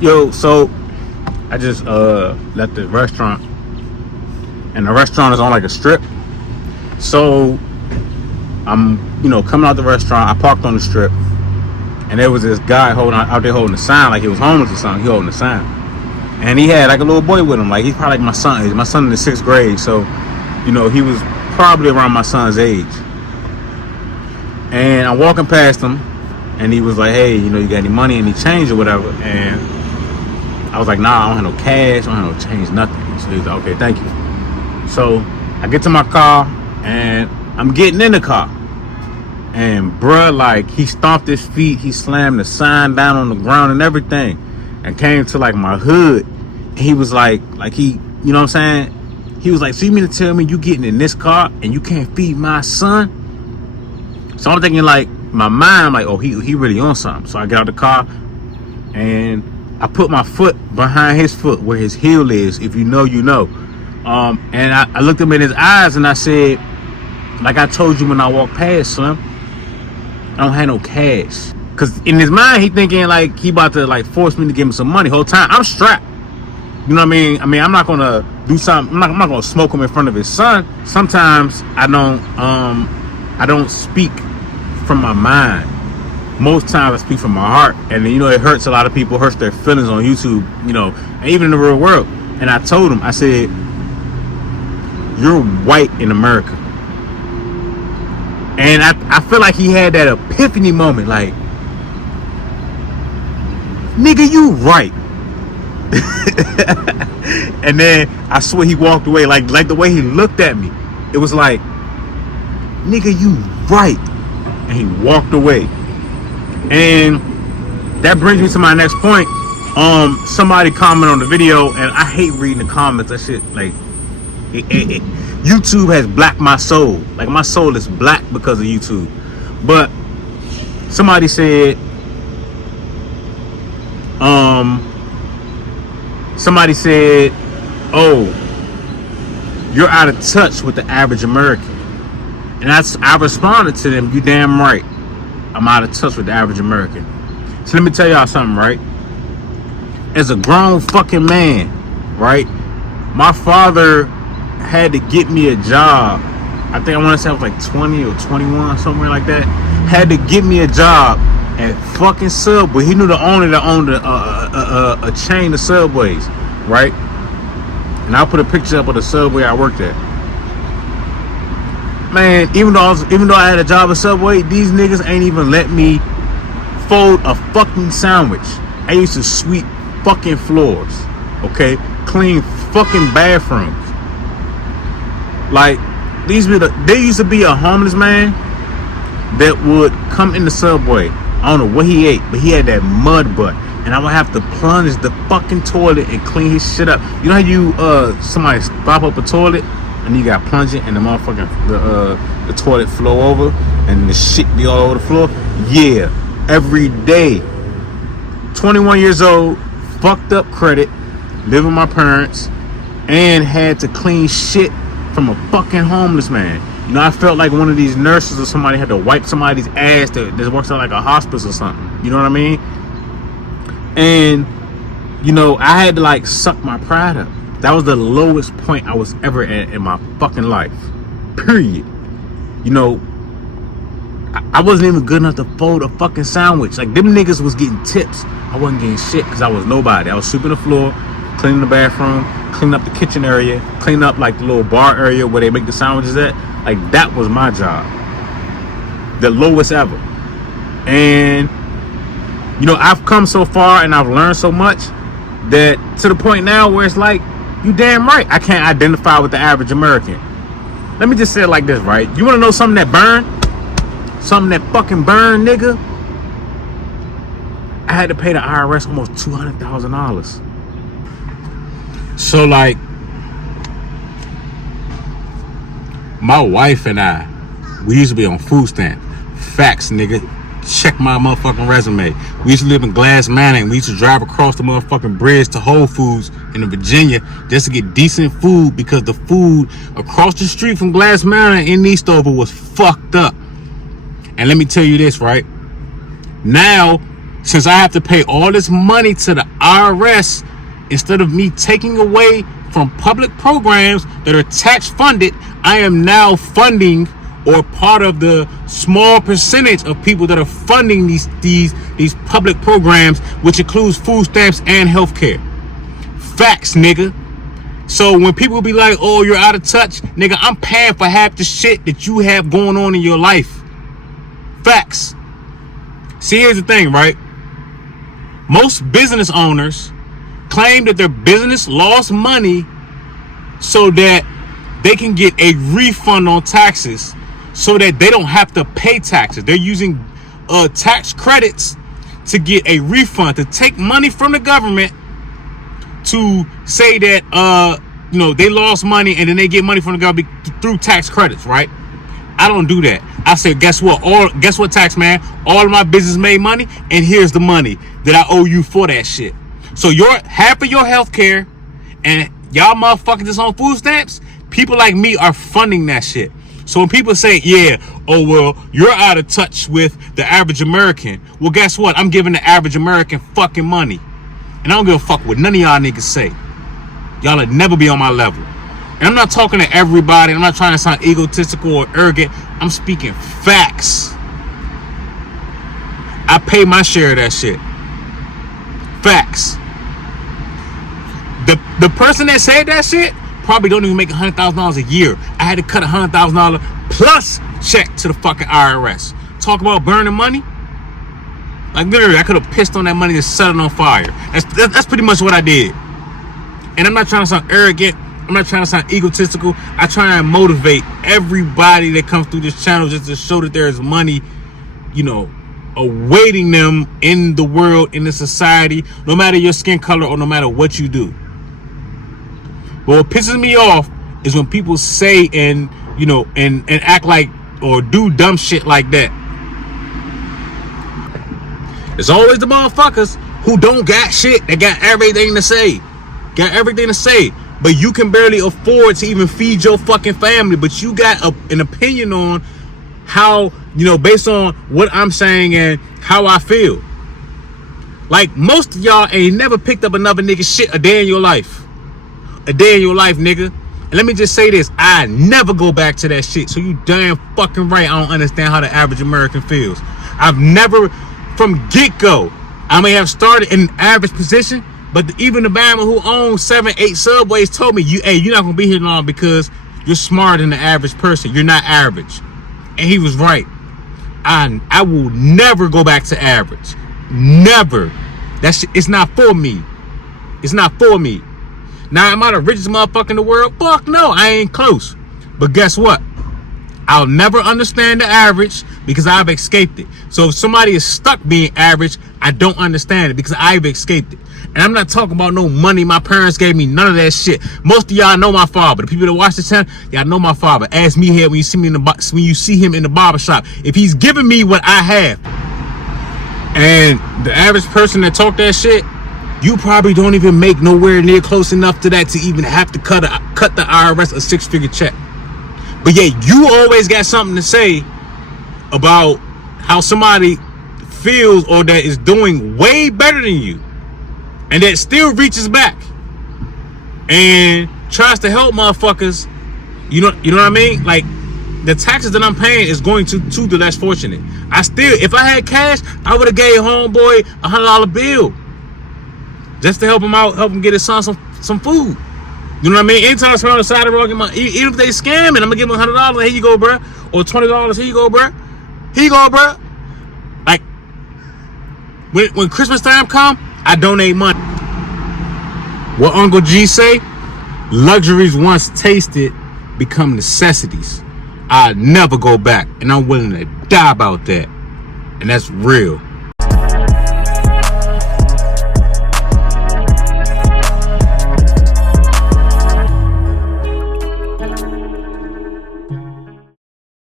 Yo, so I just left the restaurant, and the restaurant is on like a strip. So I'm, coming out the restaurant. I parked on the strip, and there was this guy out there holding a sign, like he was homeless or something. He holding a sign, and he had like a little boy with him. Like he's probably like my son. He's my son in the 6th grade, so he was probably around my son's age. And I'm walking past him, and he was like, "Hey, you got any money, any change or whatever?" And I was like, "Nah, I don't have no cash, I don't have no change, nothing." So he's like, "Okay, thank you." So I get to my car, and I'm getting in the car. And bruh, like, he stomped his feet, he slammed the sign down on the ground and everything, and came to like my hood. And he was like he, you know what I'm saying? He was like, "So you mean to tell me you getting in this car and you can't feed my son?" So I'm thinking, like, my mind, I'm like, oh, he really on something. So I get out the car, and I put my foot behind his foot where his heel is. If you know, you know. And I looked him in his eyes, and I said, like I told you when I walked past, Slim, I don't have no cash. Because in his mind, he thinking like he about to like force me to give him some money. Whole time I'm strapped. You know what I mean? I'm not gonna do something. I'm not gonna smoke him in front of his son. Sometimes I don't speak from my mind. Most times I speak from my heart, and it hurts a lot of people, hurts their feelings on YouTube, and even in the real world. And I told him, I said, "You're white in America." And I feel like he had that epiphany moment, like, nigga, you right. And then I swear he walked away, like the way he looked at me, it was like, nigga, you right. And he walked away. And that brings me to my next point. Somebody commented on the video, and I hate reading the comments. That shit, like, YouTube has blacked my soul. Like, my soul is black because of YouTube. But somebody said, "Oh, you're out of touch with the average American." And I responded to them, "You damn right. I'm out of touch with the average American." So let me tell y'all something, right? As a grown fucking man, right? My father had to get me a job. I think I want to say I was like 20 or 21, somewhere like that. Had to get me a job at fucking Subway. He knew the owner that owned a chain of Subways, right? And I'll put a picture up of the Subway I worked at. Man, even though I had a job at Subway, these niggas ain't even let me fold a fucking sandwich. I used to sweep fucking floors, okay? Clean fucking bathrooms. Like, there used to be a homeless man that would come in the Subway. I don't know what he ate, but he had that mud butt, and I would have to plunge the fucking toilet and clean his shit up. You know how you somebody stop up a toilet and you got plunging and the motherfucking the toilet flow over and the shit be all over the floor? Yeah, every day. 21 years old, fucked up credit, living with my parents, and had to clean shit from a fucking homeless man. I felt like one of these nurses or somebody had to wipe somebody's ass that works at like a hospice or something. You know what I mean? And I had to like suck my pride up. That was the lowest point I was ever at in my fucking life. Period. I wasn't even good enough to fold a fucking sandwich. Like, them niggas was getting tips. I wasn't getting shit because I was nobody. I was sweeping the floor, cleaning the bathroom, cleaning up the kitchen area, cleaning up like the little bar area where they make the sandwiches at. Like, that was my job. The lowest ever. And I've come so far and I've learned so much that to the point now where it's like, you damn right I can't identify with the average American. Let me just say it like this, right? You want to know something that burn? Something that fucking burn, nigga? I had to pay the IRS almost $200,000. So, like, my wife and I, we used to be on food stamp. Facts, nigga. Check my motherfucking resume. We used to live in Glass Manor, and we used to drive across the motherfucking bridge to Whole Foods in Virginia just to get decent food, because the food across the street from Glass Manor in Eastover was fucked up. And let me tell you this, right? Now, since I have to pay all this money to the IRS, instead of me taking away from public programs that are tax funded, I am now funding, or part of the small percentage of people that are funding these public programs, which includes food stamps and healthcare. Facts, nigga. So when people be like, oh, you're out of touch, nigga, I'm paying for half the shit that you have going on in your life. Facts. See, here's the thing, right? Most business owners claim that their business lost money so that they can get a refund on taxes, so that they don't have to pay taxes. They're using tax credits to get a refund, to take money from the government to say that they lost money, and then they get money from the government through tax credits, right? I don't do that. I say, guess what, tax man? All of my business made money, and here's the money that I owe you for that shit. So half of your health care and y'all motherfuckers that's on food stamps, people like me are funding that shit. So when people say, yeah, oh, well, you're out of touch with the average American. Well, guess what? I'm giving the average American fucking money. And I don't give a fuck what none of y'all niggas say. Y'all will never be on my level. And I'm not talking to everybody. I'm not trying to sound egotistical or arrogant. I'm speaking facts. I pay my share of that shit. Facts. The person that said that shit probably don't even make $100,000 a year. I had to cut $100,000 plus check to the fucking IRS. Talk about burning money. Like, literally, I could have pissed on that money and set it on fire. That's pretty much what I did. And I'm not trying to sound arrogant. I'm not trying to sound egotistical. I try and motivate everybody that comes through this channel just to show that there is money, awaiting them in the world, in the society, no matter your skin color or no matter what you do. But what pisses me off is when people say and act like or do dumb shit like that. It's always the motherfuckers who don't got shit that got everything to say. But you can barely afford to even feed your fucking family. But you got an opinion on how, based on what I'm saying and how I feel. Like, most of y'all ain't never picked up another nigga shit a day in your life. A day in your life, nigga. And let me just say this. I never go back to that shit. So you damn fucking right I don't understand how the average American feels. I've never, from get-go, I may have started in an average position, but even the Bama who owns 7-8 Subways told me, you're not going to be here long because you're smarter than the average person. You're not average. And he was right. I will never go back to average. Never. It's not for me. It's not for me. Now, am I the richest motherfucker in the world? Fuck no, I ain't close. But guess what? I'll never understand the average because I've escaped it. So if somebody is stuck being average, I don't understand it because I've escaped it. And I'm not talking about no money my parents gave me, none of that shit. Most of y'all know my father. The people that watch this channel, y'all know my father. Ask me here when you see me when you see him in the barbershop, if he's giving me what I have. And the average person that talk that shit, you probably don't even make nowhere near close enough to that to even have to cut the IRS a 6-figure check. But yeah, you always got something to say about how somebody feels or that is doing way better than you, and that still reaches back and tries to help motherfuckers. You know what I mean? Like, the taxes that I'm paying is going to the less fortunate. If I had cash, I would have gave homeboy $100 bill just to help him out, help him get his son some food. You know what I mean? Anytime I spend on the side of the road, even if they scamming, I'm gonna give them $100. Here you go, bro. Or $20. Here you go, bro. Here you go, bro. Like, when Christmas time come, I donate money. What Uncle G say? Luxuries once tasted become necessities. I never go back, and I'm willing to die about that. And that's real.